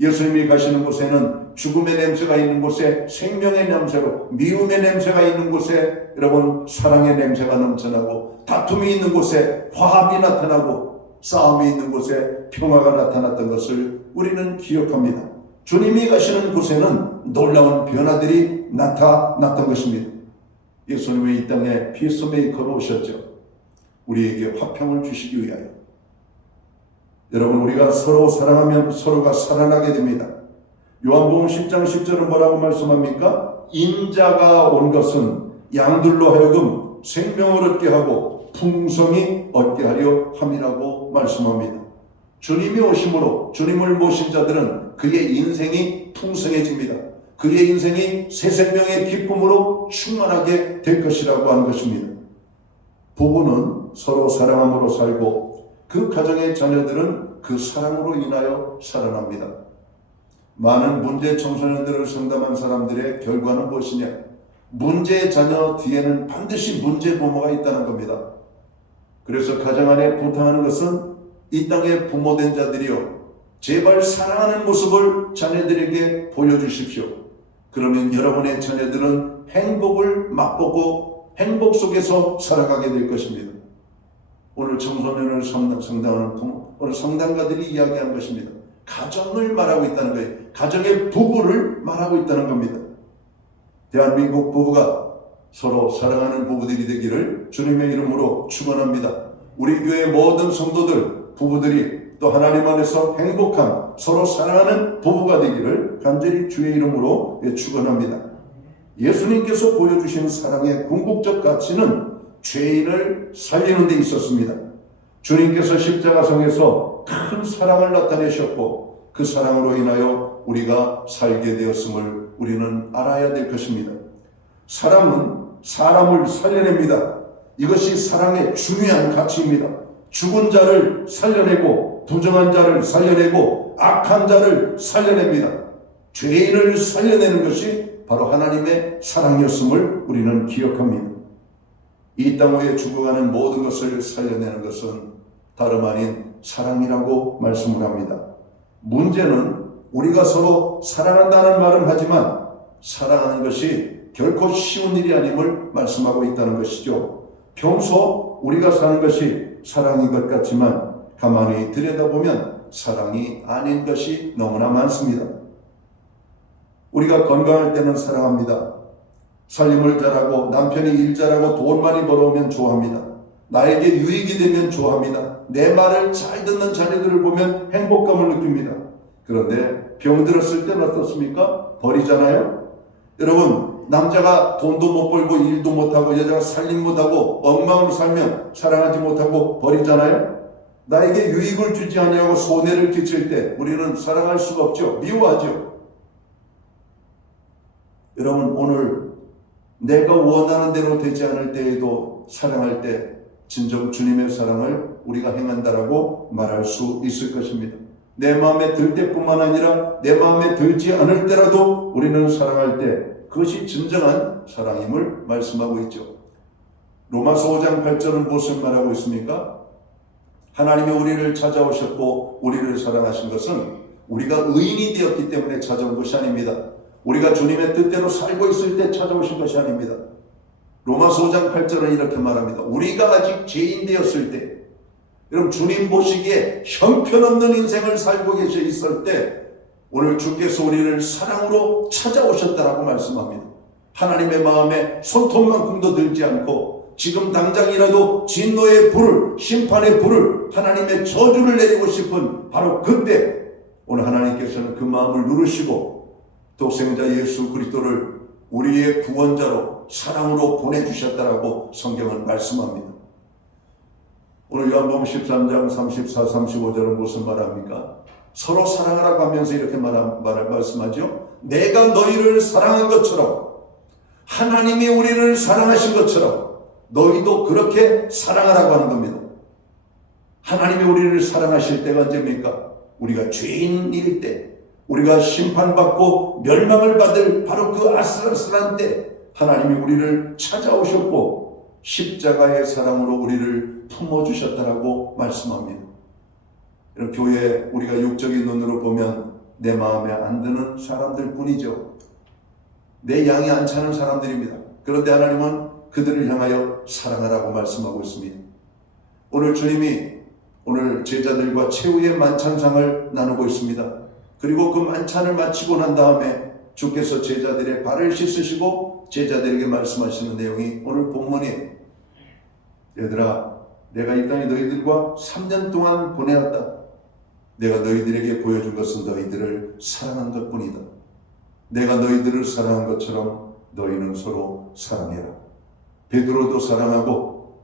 예수님이 가시는 곳에는 죽음의 냄새가 있는 곳에 생명의 냄새로, 미움의 냄새가 있는 곳에 여러분 사랑의 냄새가 넘쳐나고, 다툼이 있는 곳에 화합이 나타나고, 싸움이 있는 곳에 평화가 나타났던 것을 우리는 기억합니다. 주님이 가시는 곳에는 놀라운 변화들이 나타났던 것입니다. 예수님이 이 땅에 피스메이커로 오셨죠. 우리에게 화평을 주시기 위하여. 여러분, 우리가 서로 사랑하면 서로가 살아나게 됩니다. 요한복음 10장 10절은 뭐라고 말씀합니까? 인자가 온 것은 양들로 하여금 생명을 얻게 하고 풍성히 얻게 하려 함이라고 말씀합니다. 주님이 오심으로 주님을 모신 자들은 그의 인생이 풍성해집니다. 그의 인생이 새 생명의 기쁨으로 충만하게 될 것이라고 하는 것입니다. 부부는 서로 사랑함으로 살고 그 가정의 자녀들은 그 사랑으로 인하여 살아납니다. 많은 문제 청소년들을 상담한 사람들의 결과는 무엇이냐? 문제의 자녀 뒤에는 반드시 문제 부모가 있다는 겁니다. 그래서 가정 안에 부탁하는 것은 이 땅의 부모된 자들이요, 제발 사랑하는 모습을 자녀들에게 보여주십시오. 그러면 여러분의 자녀들은 행복을 맛보고 행복 속에서 살아가게 될 것입니다. 오늘 청소년을 상담하는 오늘 상담가들이 이야기한 것입니다. 가정을 말하고 있다는 거예요. 가정의 부부를 말하고 있다는 겁니다. 대한민국 부부가 서로 사랑하는 부부들이 되기를 주님의 이름으로 축원합니다. 우리 교회 모든 성도들, 부부들이 또 하나님 안에서 행복한 서로 사랑하는 부부가 되기를 간절히 주의 이름으로 축원합니다. 예수님께서 보여주신 사랑의 궁극적 가치는 죄인을 살리는 데 있었습니다. 주님께서 십자가성에서 큰 사랑을 나타내셨고 그 사랑으로 인하여 우리가 살게 되었음을 우리는 알아야 될 것입니다. 사랑은 사람을 살려냅니다. 이것이 사랑의 중요한 가치입니다. 죽은 자를 살려내고 부정한 자를 살려내고 악한 자를 살려냅니다. 죄인을 살려내는 것이 바로 하나님의 사랑이었음을 우리는 기억합니다. 이 땅 위에 죽어가는 모든 것을 살려내는 것은 다름 아닌 사랑이라고 말씀을 합니다. 문제는 우리가 서로 사랑한다는 말은 하지만 사랑하는 것이 결코 쉬운 일이 아님을 말씀하고 있다는 것이죠. 평소 우리가 사는 것이 사랑인 것 같지만 가만히 들여다보면 사랑이 아닌 것이 너무나 많습니다. 우리가 건강할 때는 사랑합니다. 살림을 잘하고 남편이 일 잘하고 돈 많이 벌어오면 좋아합니다. 나에게 유익이 되면 좋아합니다. 내 말을 잘 듣는 자녀들을 보면 행복감을 느낍니다. 그런데 병들었을 때는 어떻습니까? 버리잖아요. 여러분, 남자가 돈도 못 벌고 일도 못하고 여자가 살림 못하고 엉망으로 살면 사랑하지 못하고 버리잖아요. 나에게 유익을 주지 않냐고 손해를 끼칠 때 우리는 사랑할 수가 없죠. 미워하죠. 여러분, 오늘 내가 원하는 대로 되지 않을 때에도 사랑할 때 진정 주님의 사랑을 우리가 행한다라고 말할 수 있을 것입니다. 내 마음에 들 때뿐만 아니라 내 마음에 들지 않을 때라도 우리는 사랑할 때 그것이 진정한 사랑임을 말씀하고 있죠. 로마서 5장 8절은 무엇을 말하고 있습니까? 하나님이 우리를 찾아오셨고 우리를 사랑하신 것은 우리가 의인이 되었기 때문에 찾아온 것이 아닙니다. 우리가 주님의 뜻대로 살고 있을 때 찾아오신 것이 아닙니다. 로마서 5장 8절은 이렇게 말합니다. 우리가 아직 죄인 되었을 때, 여러분 주님 보시기에 형편없는 인생을 살고 계셔 있을 때 오늘 주께서 우리를 사랑으로 찾아오셨다라고 말씀합니다. 하나님의 마음에 손톱만큼도 들지 않고 지금 당장이라도 진노의 불을, 심판의 불을, 하나님의 저주를 내리고 싶은 바로 그때 오늘 하나님께서는 그 마음을 누르시고 독생자 예수 그리스도를 우리의 구원자로 사랑으로 보내주셨다라고 성경은 말씀합니다. 오늘 요한복음 13장 34, 35절은 무슨 말합니까? 서로 사랑하라고 하면서 이렇게 말씀하죠. 내가 너희를 사랑한 것처럼 하나님이 우리를 사랑하신 것처럼 너희도 그렇게 사랑하라고 하는 겁니다. 하나님이 우리를 사랑하실 때가 언제입니까? 우리가 죄인일 때, 우리가 심판받고 멸망을 받을 바로 그 아슬아슬한 때 하나님이 우리를 찾아오셨고 십자가의 사랑으로 우리를 품어주셨다라고 말씀합니다. 이런 교회 우리가 육적인 눈으로 보면 내 마음에 안 드는 사람들 뿐이죠. 내 양이 안 차는 사람들입니다. 그런데 하나님은 그들을 향하여 사랑하라고 말씀하고 있습니다. 오늘 주님이 오늘 제자들과 최후의 만찬상을 나누고 있습니다. 그리고 그 만찬을 마치고 난 다음에 주께서 제자들의 발을 씻으시고 제자들에게 말씀하시는 내용이 오늘 본문이에요. 얘들아, 내가 이 땅에 너희들과 3년 동안 보내었다. 내가 너희들에게 보여준 것은 너희들을 사랑한 것뿐이다. 내가 너희들을 사랑한 것처럼 너희는 서로 사랑해라. 베드로도 사랑하고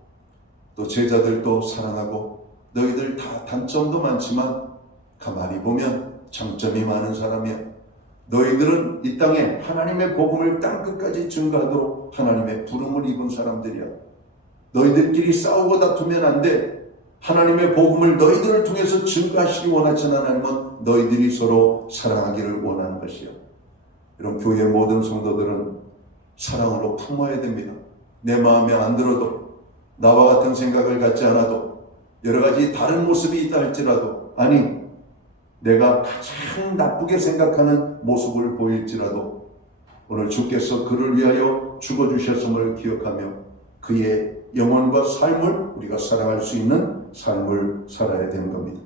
또 제자들도 사랑하고 너희들 다 단점도 많지만 가만히 보면 장점이 많은 사람이야. 너희들은 이 땅에 하나님의 복음을 땅끝까지 증거하도록 하나님의 부름을 입은 사람들이야. 너희들끼리 싸우고 다투면 안 돼. 하나님의 복음을 너희들을 통해서 증거하시기 원하지는 하나님은 너희들이 서로 사랑하기를 원하는 것이야. 이런 교회의 모든 성도들은 사랑으로 품어야 됩니다. 내 마음에 안 들어도, 나와 같은 생각을 갖지 않아도, 여러 가지 다른 모습이 있다 할지라도, 아니 내가 가장 나쁘게 생각하는 모습을 보일지라도 오늘 주께서 그를 위하여 죽어주셨음을 기억하며 그의 영혼과 삶을 우리가 사랑할 수 있는 삶을 살아야 되는 겁니다.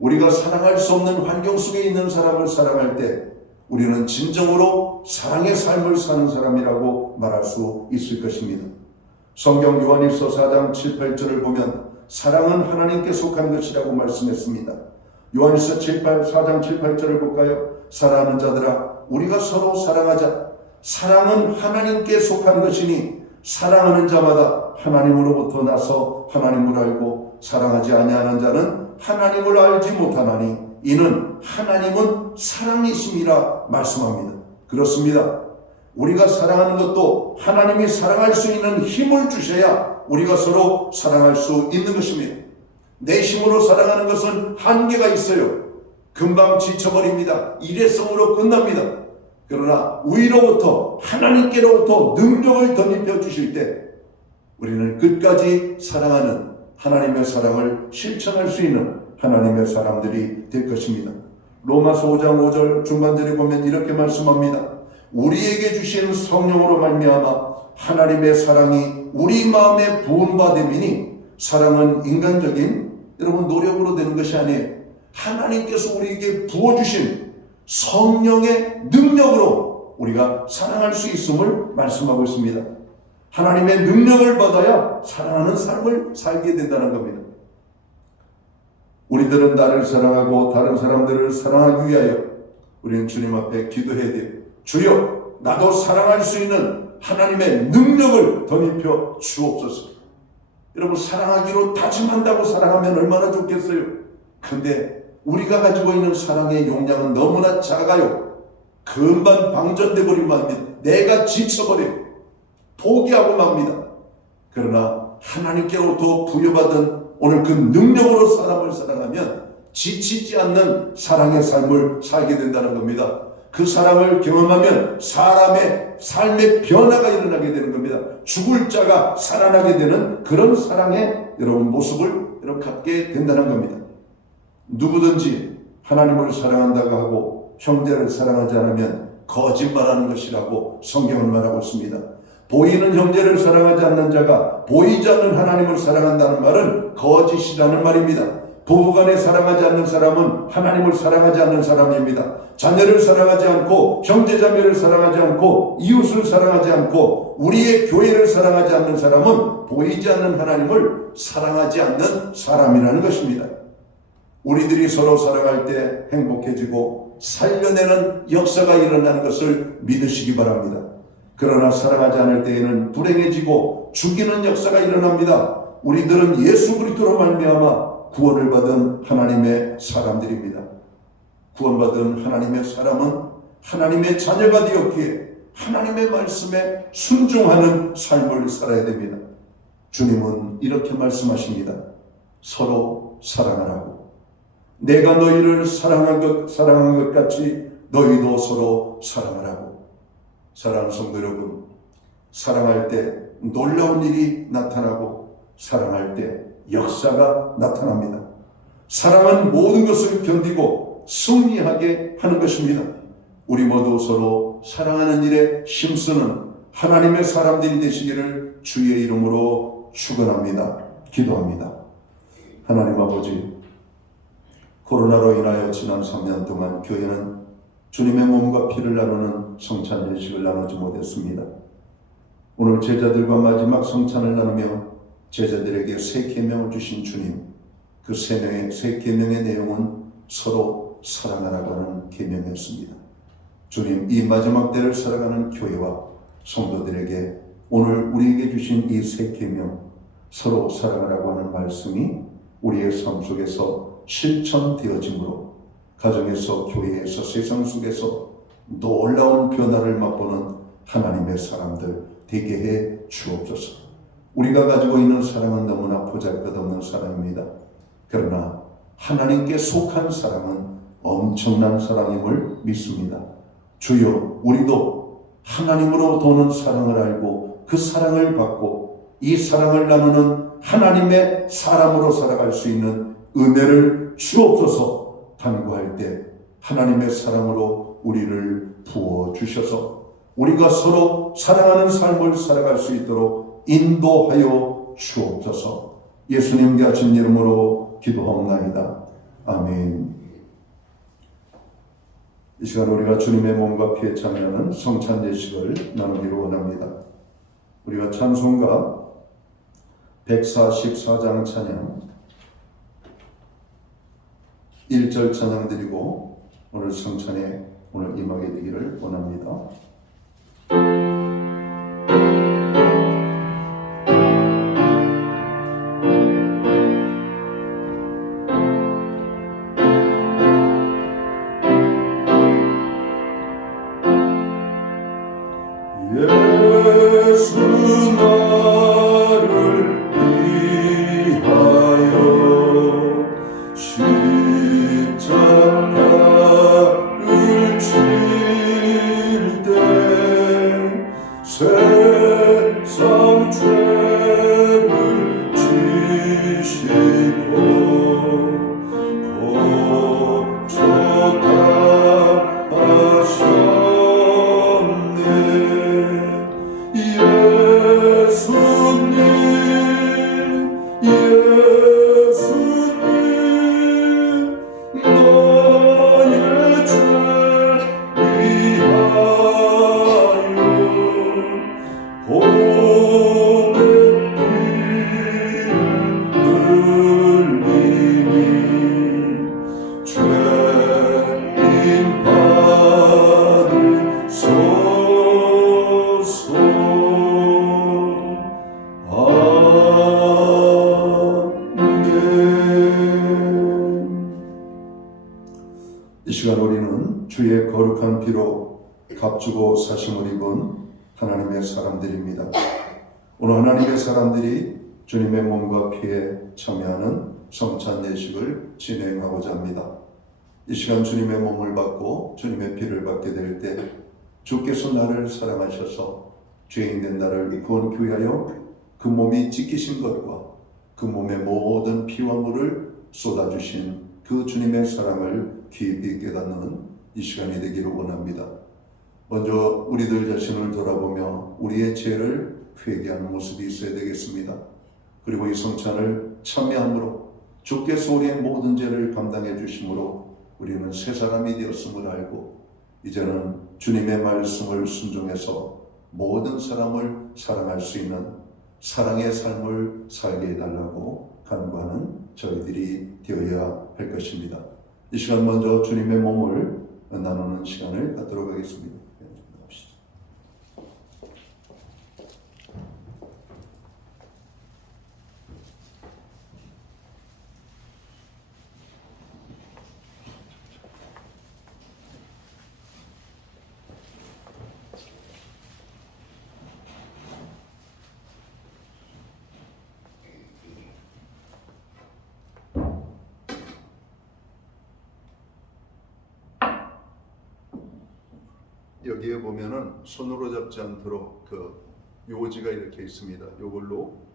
우리가 사랑할 수 없는 환경 속에 있는 사람을 사랑할 때 우리는 진정으로 사랑의 삶을 사는 사람이라고 말할 수 있을 것입니다. 성경 요한일서 4장 7, 8절을 보면 사랑은 하나님께 속한 것이라고 말씀했습니다. 요한일서 4장 7, 8절을 볼까요? 사랑하는 자들아, 우리가 서로 사랑하자. 사랑은 하나님께 속한 것이니 사랑하는 자마다 하나님으로부터 나서 하나님을 알고 사랑하지 아니하는 자는 하나님을 알지 못하나니 이는 하나님은 사랑이심이라 말씀합니다. 그렇습니다. 우리가 사랑하는 것도 하나님이 사랑할 수 있는 힘을 주셔야 우리가 서로 사랑할 수 있는 것입니다. 내 힘으로 사랑하는 것은 한계가 있어요. 금방 지쳐버립니다. 일회성으로 끝납니다. 그러나 위로부터 하나님께로부터 능력을 덧입혀 주실 때 우리는 끝까지 사랑하는 하나님의 사랑을 실천할 수 있는 하나님의 사람들이 될 것입니다. 로마서 5장 5절 중간절에 보면 이렇게 말씀합니다. 우리에게 주신 성령으로 말미암아 하나님의 사랑이 우리 마음에 부은 바 됨이니 사랑은 인간적인 여러분 노력으로 되는 것이 아니에요. 하나님께서 우리에게 부어주신 성령의 능력으로 우리가 사랑할 수 있음을 말씀하고 있습니다. 하나님의 능력을 받아야 사랑하는 삶을 살게 된다는 겁니다. 우리들은 나를 사랑하고 다른 사람들을 사랑하기 위하여 우리는 주님 앞에 기도해야 돼요. 주여, 나도 사랑할 수 있는 하나님의 능력을 덧입혀 주옵소서. 여러분, 사랑하기로 다짐한다고 사랑하면 얼마나 좋겠어요. 근데 우리가 가지고 있는 사랑의 용량은 너무나 작아요. 금방 방전돼 버리면 합니다. 내가 지쳐버려요. 포기하고 맙니다. 그러나 하나님께로부터 부여받은 오늘 그 능력으로 사람을 사랑하면 지치지 않는 사랑의 삶을 살게 된다는 겁니다. 그 사랑을 경험하면 사람의 삶의 변화가 일어나게 되는 겁니다. 죽을 자가 살아나게 되는 그런 사랑의 여러분 모습을 여러분 갖게 된다는 겁니다. 누구든지 하나님을 사랑한다고 하고 형제를 사랑하지 않으면 거짓말하는 것이라고 성경은 말하고 있습니다. 보이는 형제를 사랑하지 않는 자가 보이지 않는 하나님을 사랑한다는 말은 거짓이라는 말입니다. 부부간에 사랑하지 않는 사람은 하나님을 사랑하지 않는 사람입니다. 자녀를 사랑하지 않고 형제자매를 사랑하지 않고 이웃을 사랑하지 않고 우리의 교회를 사랑하지 않는 사람은 보이지 않는 하나님을 사랑하지 않는 사람이라는 것입니다. 우리들이 서로 사랑할 때 행복해지고 살려내는 역사가 일어나는 것을 믿으시기 바랍니다. 그러나 사랑하지 않을 때에는 불행해지고 죽이는 역사가 일어납니다. 우리들은 예수 그리스도로 말미암아 구원을 받은 하나님의 사람들입니다. 구원받은 하나님의 사람은 하나님의 자녀가 되었기에 하나님의 말씀에 순종하는 삶을 살아야 됩니다. 주님은 이렇게 말씀하십니다. 서로 사랑하라고. 내가 너희를 사랑한 것 같이 너희도 서로 사랑하라고. 사랑하는 성도 여러분, 사랑할 때 놀라운 일이 나타나고 사랑할 때 역사가 나타납니다. 사랑은 모든 것을 견디고 승리하게 하는 것입니다. 우리 모두 서로 사랑하는 일에 힘쓰는 하나님의 사람들이 되시기를 주의 이름으로 축원합니다. 기도합니다. 하나님 아버지, 코로나로 인하여 지난 3년 동안 교회는 주님의 몸과 피를 나누는 성찬 예식을 나누지 못했습니다. 오늘 제자들과 마지막 성찬을 나누며 제자들에게 새 계명을 주신 주님, 그 새 계명의 내용은 서로 사랑하라고 하는 계명이었습니다. 주님, 이 마지막 때를 살아가는 교회와 성도들에게 오늘 우리에게 주신 이 새 계명, 서로 사랑하라고 하는 말씀이 우리의 삶 속에서 실천되어짐으로 가정에서, 교회에서, 세상 속에서 놀라운 변화를 맛보는 하나님의 사람들 되게 해 주옵소서. 우리가 가지고 있는 사랑은 너무나 보잘것없는 사랑입니다. 그러나 하나님께 속한 사랑은 엄청난 사랑임을 믿습니다. 주여, 우리도 하나님으로 도는 사랑을 알고 그 사랑을 받고 이 사랑을 나누는 하나님의 사람으로 살아갈 수 있는 은혜를 주옵소서. 간구할 때 하나님의 사랑으로 우리를 부어주셔서 우리가 서로 사랑하는 삶을 살아갈 수 있도록 인도하여 주옵소서. 예수님께 하신 이름으로 기도하옵나이다. 아멘. 이 시간 우리가 주님의 몸과 피에 참여하는 성찬 예식을 나누기를 원합니다. 우리가 찬송가 144장 찬양 1절 찬양 드리고 오늘 성찬에 오늘 임하게 되기를 원합니다. 예수 나를 위하여 십자가를 칠 때 세상 죄를 지시고 고쳐가셨네. 예수님 나의 죄 위하여 보내 피를 흘리니 죄인 받으소서. 이 시간 우리는 주의 거룩한 피로 값주고 사심을 입은 하나님의 사람들입니다. 오늘 하나님의 사람들이 주님의 몸과 피에 참여하는 성찬 예식을 진행하고자 합니다. 이 시간 주님의 몸을 받고 주님의 피를 받게 될 때 주께서 나를 사랑하셔서 죄인된 나를 구원케 하여 그 몸이 찢기신 것과 그 몸의 모든 피와 물을 쏟아주신 그 주님의 사랑을 깊이 깨닫는 이 시간이 되기를 원합니다. 먼저 우리들 자신을 돌아보며 우리의 죄를 회개하는 모습이 있어야 되겠습니다. 그리고 이 성찬을 참여함으로 주께서 우리의 모든 죄를 감당해 주심으로 우리는 새 사람이 되었음을 알고 이제는 주님의 말씀을 순종해서 모든 사람을 사랑할 수 있는 사랑의 삶을 살게 해달라고 간구하는 저희들이 되어야 할 것입니다. 이 시간 먼저 주님의 몸을 나누는 시간을 갖도록 하겠습니다. 여기에 보면은 손으로 잡지 않도록 그 요지가 이렇게 있습니다. 요걸로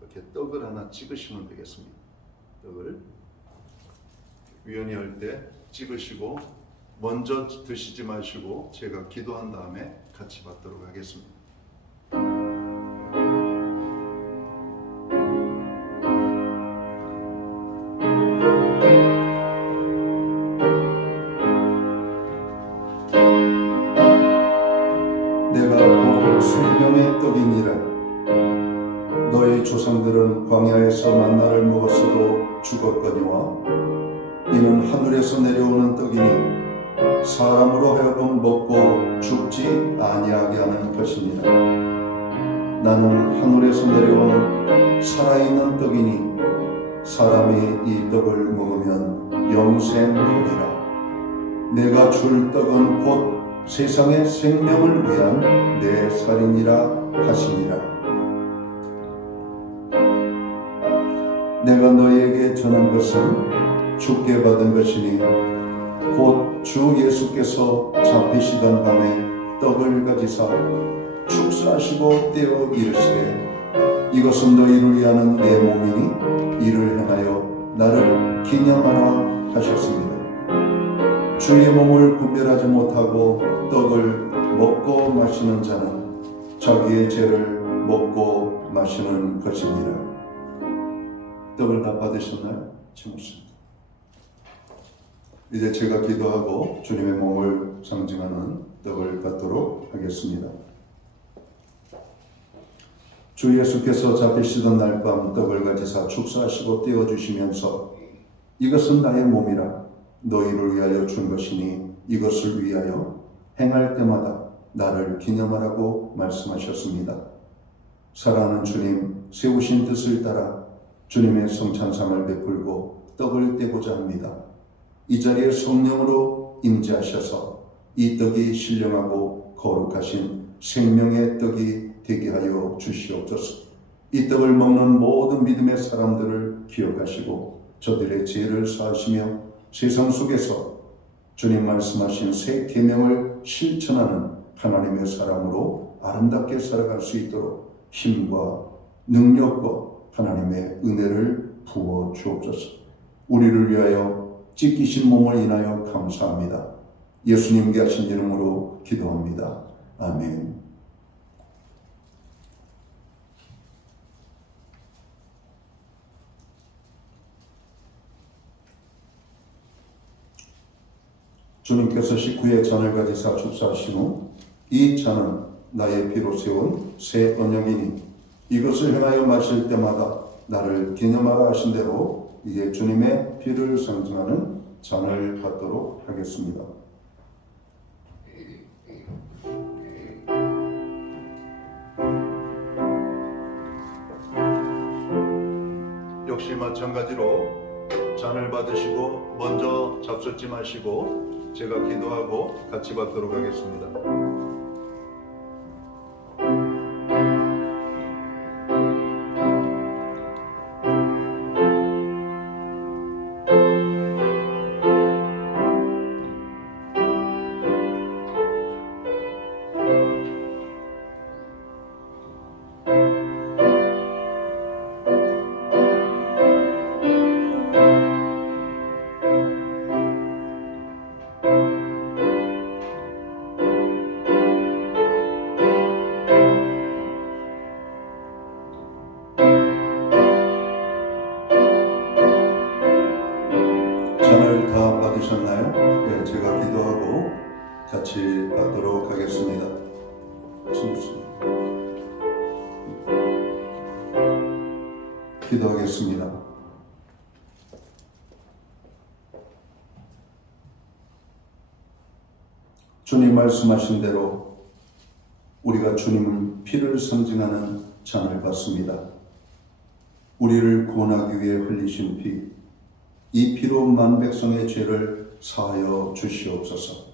이렇게 떡을 하나 찍으시면 되겠습니다. 떡을 위원이 할 때 찍으시고 먼저 드시지 마시고 제가 기도한 다음에 같이 받도록 하겠습니다. 내가 곧 생명의 떡이니라. 너희 조상들은 광야에서 만나를 먹었어도 죽었거니와 이는 하늘에서 내려오는 떡이니 사람으로 하여금 먹고 죽지 아니하게 하는 것이니라. 나는 하늘에서 내려온 살아있는 떡이니 사람이 이 떡을 먹으면 영생하리라. 내가 줄 떡은 곧 세상의 생명을 위한 내 살이니라 하시니라. 내가 너희에게 전한 것은 주께 받은 것이니 곧 주 예수께서 잡히시던 밤에 떡을 가지사 축사하시고 떼어 이르시되 이것은 너희를 위하는 내 몸이니 이를 행하여 나를 기념하라 하셨습니다. 주의 몸을 분별하지 못하고 떡을 먹고 마시는 자는 자기의 죄를 먹고 마시는 것이니라. 떡을 다 받으셨나요? 주무십니다. 이제 제가 기도하고 주님의 몸을 상징하는 떡을 갖도록 하겠습니다. 주 예수께서 잡히시던 날 밤 떡을 가지사 축사하시고 떼어주시면서 이것은 나의 몸이라 너희를 위하여 준 것이니 이것을 위하여 행할 때마다 나를 기념하라고 말씀하셨습니다. 사랑하는 주님, 세우신 뜻을 따라 주님의 성찬상을 베풀고 떡을 떼고자 합니다. 이 자리에 성령으로 임재하셔서 이 떡이 신령하고 거룩하신 생명의 떡이 되게 하여 주시옵소서. 이 떡을 먹는 모든 믿음의 사람들을 기억하시고 저들의 죄를 사하시며 세상 속에서 주님 말씀하신 새 계명을 실천하는 하나님의 사람으로 아름답게 살아갈 수 있도록 힘과 능력과 하나님의 은혜를 부어 주옵소서. 우리를 위하여 찢기신 몸을 인하여 감사합니다. 예수님께 하신 이름으로 기도합니다. 아멘. 주님께서 식후에 잔을 가지사 축사하신 후 이 잔은 나의 피로 세운 새 언약이니 이것을 행하여 마실 때마다 나를 기념하라 하신 대로 이제 주님의 피를 상징하는 잔을 받도록 하겠습니다. 역시 마찬가지로 잔을 받으시고 먼저 잡숫지 마시고 제가 기도하고 같이 받도록 하겠습니다. 잔을 다 받으셨나요? 네, 제가 기도하고 같이 받도록 하겠습니다. 기도하겠습니다. 주님 말씀하신 대로 우리가 주님 피를 상징하는 잔을 받습니다. 우리를 구원하기 위해 흘리신 피, 이 피로 만 백성의 죄를 사하여 주시옵소서.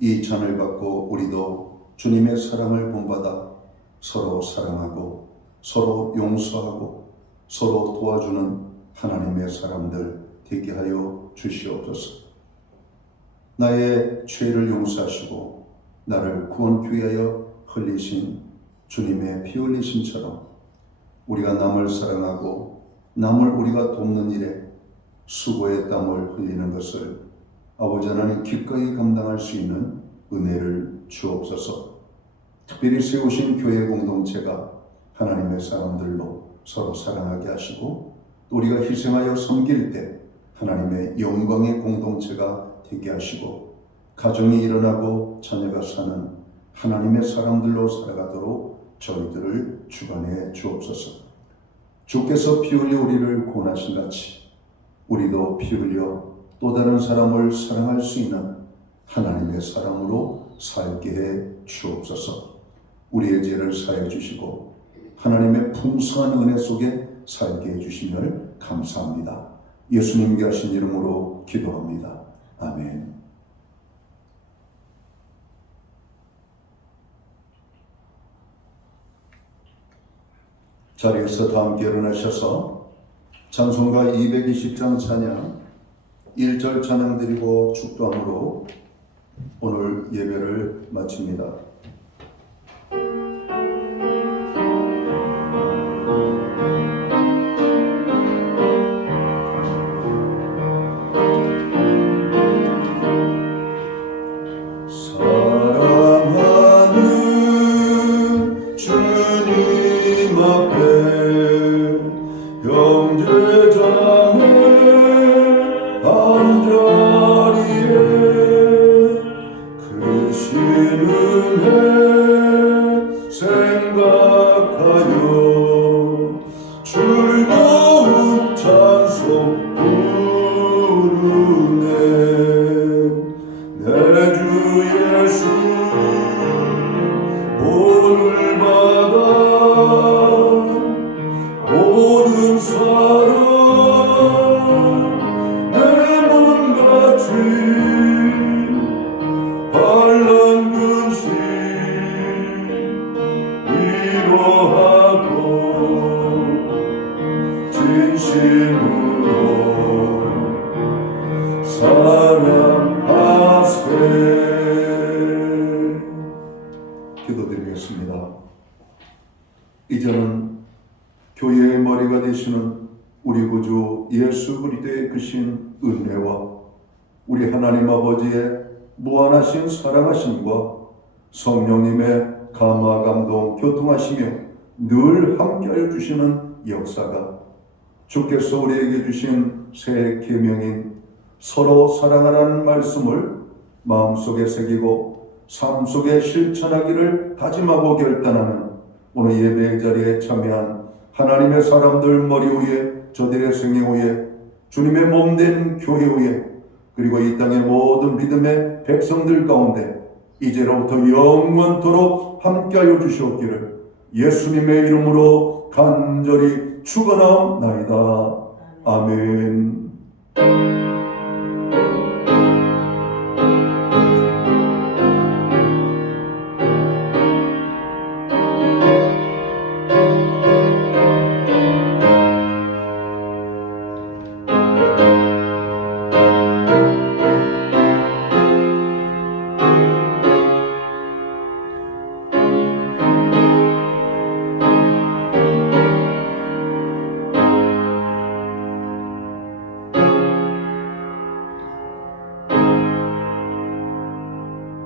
이 잔을 받고 우리도 주님의 사랑을 본받아 서로 사랑하고 서로 용서하고 서로 도와주는 하나님의 사람들 되게 하여 주시옵소서. 나의 죄를 용서하시고 나를 구원하기 위하여 흘리신 주님의 피 흘리심처럼 우리가 남을 사랑하고 남을 우리가 돕는 일에 수고의 땀을 흘리는 것을 아버지 하나님 기꺼이 감당할 수 있는 은혜를 주옵소서. 특별히 세우신 교회 공동체가 하나님의 사람들로 서로 사랑하게 하시고 또 우리가 희생하여 섬길 때 하나님의 영광의 공동체가 되게 하시고 가정이 일어나고 자녀가 사는 하나님의 사람들로 살아가도록 저희들을 주관해 주옵소서. 주께서 피 흘려 우리를 구원하신 같이 우리도 피 흘려 또 다른 사람을 사랑할 수 있는 하나님의 사람으로 살게 해 주옵소서. 우리의 죄를 사해 주시고 하나님의 풍성한 은혜 속에 살게 해 주시면 감사합니다. 예수님께 하신 이름으로 기도합니다. 아멘. 자리에서 다 함께 일어나셔서 찬송가 220장 찬양 1절 찬양 드리고 축도함으로 오늘 예배를 마칩니다. 사랑하는 주님 앞에 형제자매 한자리에 그 신은혜 생각하여 즐거운 찬송 부르네. 내 주 예수 오늘 받아 모든 사랑 내 몸같이 반란 근심 위로하고 진심으로 사랑하세. 기도드리겠습니다. 이제는 교회의 머리가 되시는 우리 구주 예수 그리스도의 크신 은혜와 우리 하나님 아버지의 무한하신 사랑하심과 성령님의 감화 감동 교통하시며 늘 함께하여 주시는 역사가 주께서 우리에게 주신 새 계명인 서로 사랑하라는 말씀을 마음속에 새기고 삶 속에 실천하기를 다짐하고 결단하는 오늘 예배의 자리에 참여한 하나님의 사람들 머리 위에 저들의 생애 위에 주님의 몸된 교회 위에 그리고 이 땅의 모든 믿음의 백성들 가운데 이제로부터 영원토록 함께하여 주시옵기를 예수님의 이름으로 간절히 축원하옵나이다. 아멘.